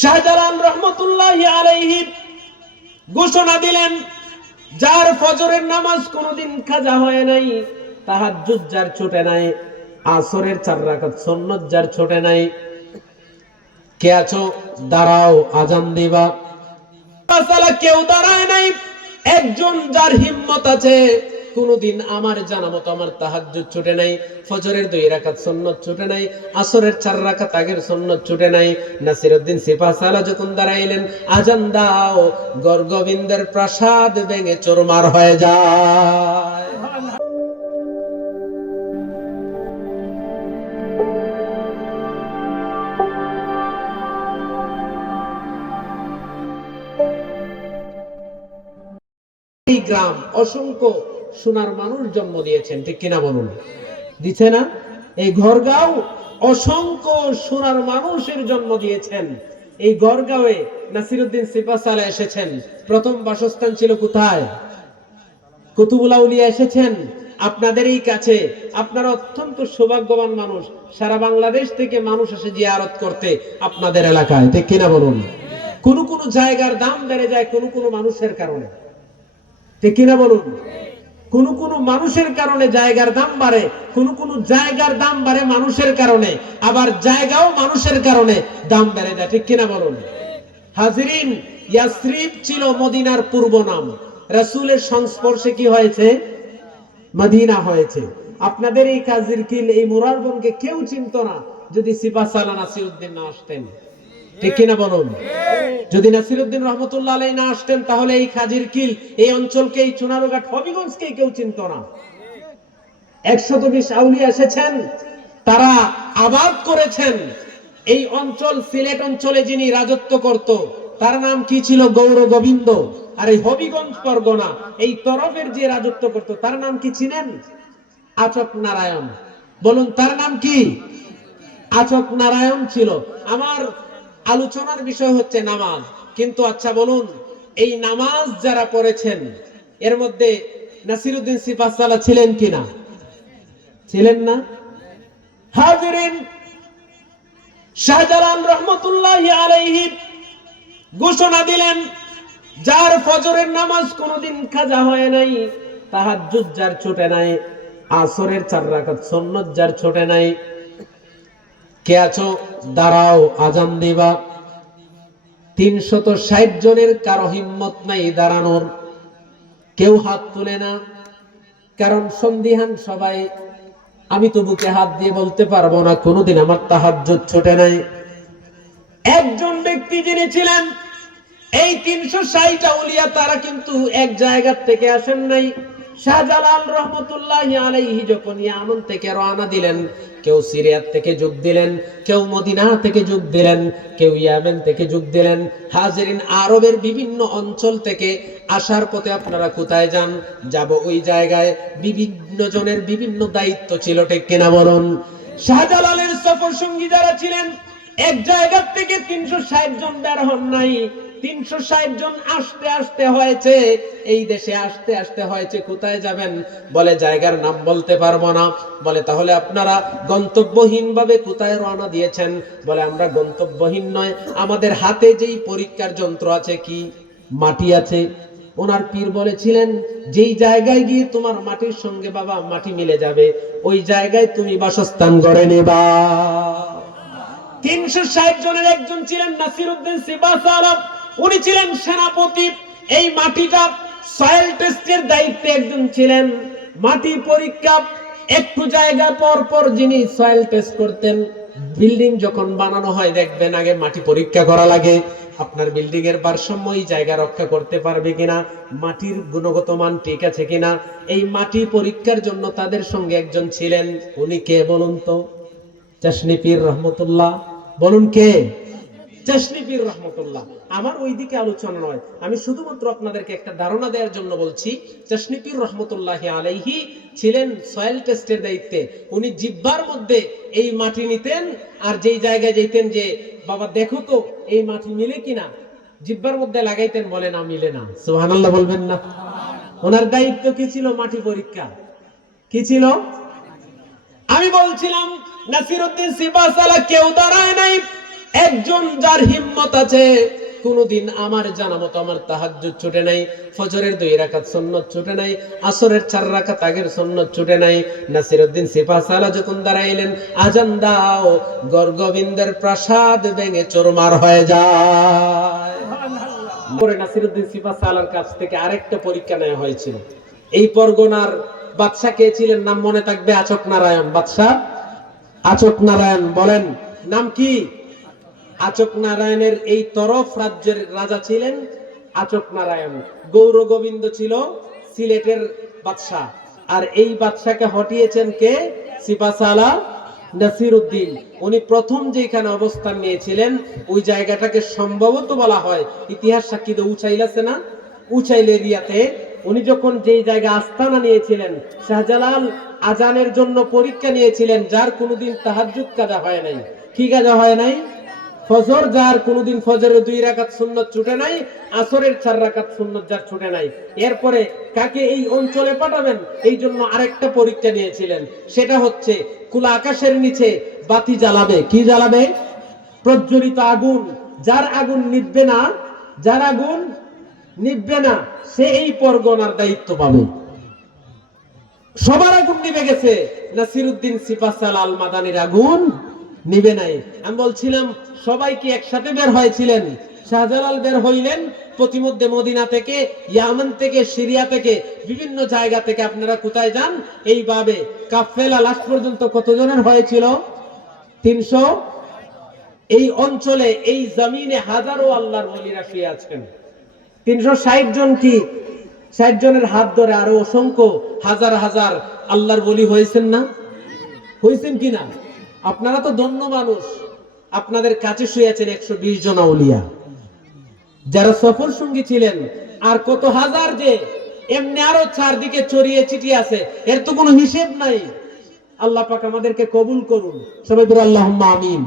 শাহজালাল রহমতুল্লাহ আলাইহি ঘোষণা দিলেন, যার ফজরের নামাজ কোনোদিন খাজা হয় নাই, তাহাজ্জুদ যার ছুটে নাই, আসরের চার রাকাত সুন্নত যার ছুটে নাই। কে আছো? দাঁড়াও, আজান দিবা। কেউ দাঁড়ায় নাই, একজন যার হিম্মত আছে কোনদিন আমার জানা মতো আমার তাহাজ্জুদ ছুটে নাই, ফজরের দুই রাকাত সুন্নত ছুটে নাই, আসরের চার রাকাত আগের সুন্নত ছুটে নাই। নাসিরউদ্দিন সিপাহসালা যখন দাঁড়াইলেন, আজান দাও, গর্গবিন্দের প্রাসাদ ভেঙে চোরমার হয়ে যায়। গ্রাম অসংখ্য সোনার মানুষ জন্ম দিয়েছেন, ঠিক কিনা বলুন? দিছে না? এই ঘরগাঁও অসংখ্য সোনার মানুষের জন্ম দিয়েছেন। এই গড়গাঁওয়ে নাসিরুদ্দিন সিপাসালা এসেছেন। প্রথম বাসস্থান ছিল কোথায়? কুতুবুলা উলিয়া এসেছেন। আপনাদের এই কাছে আপনারা অত্যন্ত সৌভাগ্যবান মানুষ। সারা বাংলাদেশ থেকে মানুষ এসে জিয়ারত করতে আপনাদের এলাকায়, ঠিক কিনা বলুন? কোন কোন জায়গার দাম বেড়ে যায় কোন কোন মানুষের কারণে। ঠিক কিনা বলুন? কোন কোন মানুষের কারণে জায়গার দাম বাড়ে, কোন কোন জায়গার দাম বাড়ে মানুষের কারণে, আবার জায়গাও মানুষের কারণে দাম বেড়ে যায় ঠিক কিনা বলুন? হাজরিন, ইয়াসরিব ছিল মদিনার পূর্ব নাম। রাসূলের সংস্পর্শে কি হয়েছে? মদিনা হয়েছে। আপনাদের এই কাজের কিল, এই মুরারবনকে কেউ চিনত না যদি সিপা সালা নাসিরউদ্দিন না আসতেন। ঠিক কিনা বলুন? যদি নাসিরউদ্দিন রহমতুল্লাহ আলাই না আসতেন, তাহলে এই খাজির কিল, এই অঞ্চলকে, এই চুনারুঘাট হবিগঞ্জকে কেউ চিনত না। একশত বিশ আউলিয়া এসেছেন, তারা আবাদ করেছেন। এই অঞ্চল, সিলেট অঞ্চলে যিনি রাজত্ব করত, তার নাম কি ছিল? গৌর গোবিন্দ। আর এই হবিগঞ্জ পরগনা, এই তরফের যে রাজত্ব করত, তার নাম কি চিনেন? আচক নারায়ণ। বলুন, তার নাম কি? আচক নারায়ণ ছিল। আমার আলোচনার বিষয় হচ্ছে নামাজ। কিন্তু আচ্ছা বলুন, এই নামাজ যারা পড়েছেন, এর মধ্যে নাসিরুদ্দিন সিপাসালা ছিলেন কিনা? ছিলেন না? হাজিরিন শাহজালাল রহমতুল্লাহ আলাইহি ঘোষণা দিলেন, যার ফজরের নামাজ কোনোদিন খাজা হয় নাই, তাহাজ্জুদ যার ছুটে নাই, আসরের চার রাকাত সুন্নত যার ছুটে নাই কে আছো? দাঁড়াও, আজান দিবা। তিনশত ষাট জনের কারও হিম্মত নাই দাঁড়ানোর। কেউ হাত তুলে না। কারণ সন্দিহান সবাই, আমি তো বুকে হাত দিয়ে বলতে পারব না, কোনোদিন আমার তাহাজ্জুদ ছোটে নাই। একজন ব্যক্তি যিনি ছিলেন, এই তিনশো ষাট আউলিয়া তারা কিন্তু এক জায়গার থেকে আসেন নাই। শাহজালাল রহমতুল্লাহ আলাইহি যখন ইয়ামন থেকে রওনা দিলেন, কেউ সিরিয়ার থেকে যোগ দিলেন, কেউ মদিনা থেকে যোগ দিলেন, কেউ ইয়ামেন থেকে যোগ দিলেন, হাজিরিন আরবের বিভিন্ন অঞ্চল থেকে আসার পথে আপনারা কোথায় যান? যাব ওই জায়গায়। বিভিন্ন জনের বিভিন্ন দায়িত্ব ছিল, ঠিক কিনা বলুন? শাহজালালের সফর সঙ্গী যারা ছিলেন, এক জায়গা থেকে তিনশো ষাট জন বের হন নাই। তিনশো ষাট জন আসতে আসতে হয়েছে। এই দেশে আসতে আসতে হয়েছে, কোথায় যাবেন? বলে জায়গার নাম বলতে পারব না। বলে, তাহলে আপনারা গন্তব্যহীন ভাবে কোথায় রওনা দিয়েছেন? বলে, আমরা গন্তব্যহীন নয়। আমাদের হাতে যেই পরীক্ষার যন্ত্র আছে কি? মাটি আছে। ওনার পীর বলেছিলেন, যেই জায়গায় গিয়ে তোমার মাটির সঙ্গে বাবা মাটি মিলে যাবে, ওই জায়গায় তুমি বাসস্থান গড়ে নেবা। তিনশো ষাট জনের একজন ছিলেন নাসির উদ্দিন সিবাসারাম উনি ছিলেন সেনাপতি। এই মাটিটা সয়েল টেস্টের দায়িত্বে একজন ছিলেন। মাটি পরীক্ষা, একটু জায়গা পর পর যিনি সয়েল টেস্ট করতেন বিল্ডিং যখন বানানো হয়, দেখবেন আগে মাটি পরীক্ষা করা লাগে। আপনার বিল্ডিং এর ভারসাম্য এই জায়গা রক্ষা করতে পারবে কিনা, মাটির গুণগত মান ঠিক আছে কিনা। এই মাটি পরীক্ষার জন্য তাদের সঙ্গে একজন ছিলেন। উনি কে বলুন তো? চাশনি পীর রহমতুল্লাহ। বলুন কে? চাশনি রহমতুল্লাহ। আমার ওই দিকে আলোচনা নয়। আমি শুধুমাত্র আপনাদেরকে একটা ধারণা দেওয়ার জন্য বলছি পীর রহমতুল্লাহ আলাইহি ছিলেন সয়েল টেস্টের দায়িত্বে। উনি জিব্বার মধ্যে এই মাটি নিতেন আর যেই জায়গায় যেতেন যে, বাবা, দেখো তো, এই মাটি মিলে কিনা? জিব্বার মধ্যে লাগাইতেন বলে না, মিলে না। সুবহানাল্লাহ বলবেন না। ওনার দায়িত্ব কি ছিল মাটি পরীক্ষা? কি ছিল? আমি বলছিলাম নাসিরউদ্দিন সিপাসালা কেউ দাঁড়ায় নাই। একজন যার হিম্মত আছে, কোনদিন আমার জানা মতো আমার তাহাজ্জুদ ছুটে নাই, ফজরের দুই রাকাত সুন্নত ছুটে নাই, আসরের চার রাকাত আগের সুন্নত ছুটে নাই। নাসিরউদ্দিন সিপাহসালা যখন দাঁড়াইলেন, আজান দাও, গর্গবিন্দের প্রাসাদ ভেঙে চোরমার হয়ে যায়। পরে নাসিরউদ্দিন সিপাহসালার কাছ থেকে আরেকটা পরীক্ষা নেওয়া হয়েছিল। এই পরগনার বাদশা কে ছিলেন নাম মনে থাকবে? আচক নারায়ণ। বাদশা? আচক নারায়ণ বলেন, নাম কি? আচক নারায়ণের এই তরফ রাজ্যের রাজা ছিলেন আচক নারায়ণ। গৌর গোবিন্দ ছিল সিলেটের বাদশাহ। আর এই বাদশাকে হটিয়েছেন কে? সিপাসালা নাসির উদ্দিন উনি প্রথম যেখানে অবস্থান নিয়েছিলেন, ওই জায়গাটাকে সম্ভবত বলা হয় ইতিহাস সাক্ষী উচাইল আছে না? উচাইল এরিয়াতে উনি যখন যেই জায়গা আস্তানা নিয়েছিলেন, শাহজালাল আজানের জন্য পরীক্ষা নিয়েছিলেন, যার কোনোদিন তাহাজ্জুদ কাজা হয় নাই। কি কাজা হয় নাই? ফজর, যার কোনোদিন ফজরের দুই রাকাত সুন্নত ছুটে নাই, আসরের চার রাকাত সুন্নত যার ছুটে নাই। এরপরে কাকে এই অঞ্চলে পাঠাবেন? এই জন্য আরেকটা পরীক্ষা নিয়েছিলেন। সেটা হচ্ছে কুলা আকাশের নিচে বাতি জ্বালাবে। কি জ্বালাবে? প্রজ্বলিত আগুন। যার আগুন নিভবে না, যার আগুন নিববে না, সে এই পরগনার দায়িত্ব পাবে। সবার আগুন নিভে গেছে। নাসিরুদ্দিন সিপাসাল আল মাদানির আগুন নিবে নাই। আমি বলছিলাম, সবাই কি একসাথে বের হয়েছিলেন? শাহজালাল বের হইলেন প্রতিমধ্যে মদিনা থেকে, ইয়ামান থেকে, সিরিয়া থেকে, বিভিন্ন জায়গা থেকে। আপনারা কোথায় যান? এইভাবে কাফেলা লাস্ট পর্যন্ত কতজনের হয়েছিল? তিনশো? এই অঞ্চলে, এই জমিনে হাজারো আল্লাহর ওলিরা শুয়ে আছেন। তিনশো ষাট জন কি? ষাট জনের হাত ধরে আরও অসংখ্য হাজার হাজার আল্লাহর বলি হয়েছেন না? হয়েছেন কি না? আপনারা তো ধন্য মানুষ। আপনাদের কাছে শুয়েছেন একশো বিশ জন আউলিয়া। যারা সফর সঙ্গী ছিলেন, আর কত হাজার যে এমনি আরও চারদিকে ছড়িয়ে ছিটিয়ে আছে, এর তো কোনো হিসেব নাই। আল্লাহ পাক আমাদেরকে কবুল করুন। সবাই আল্লাহ আমিন।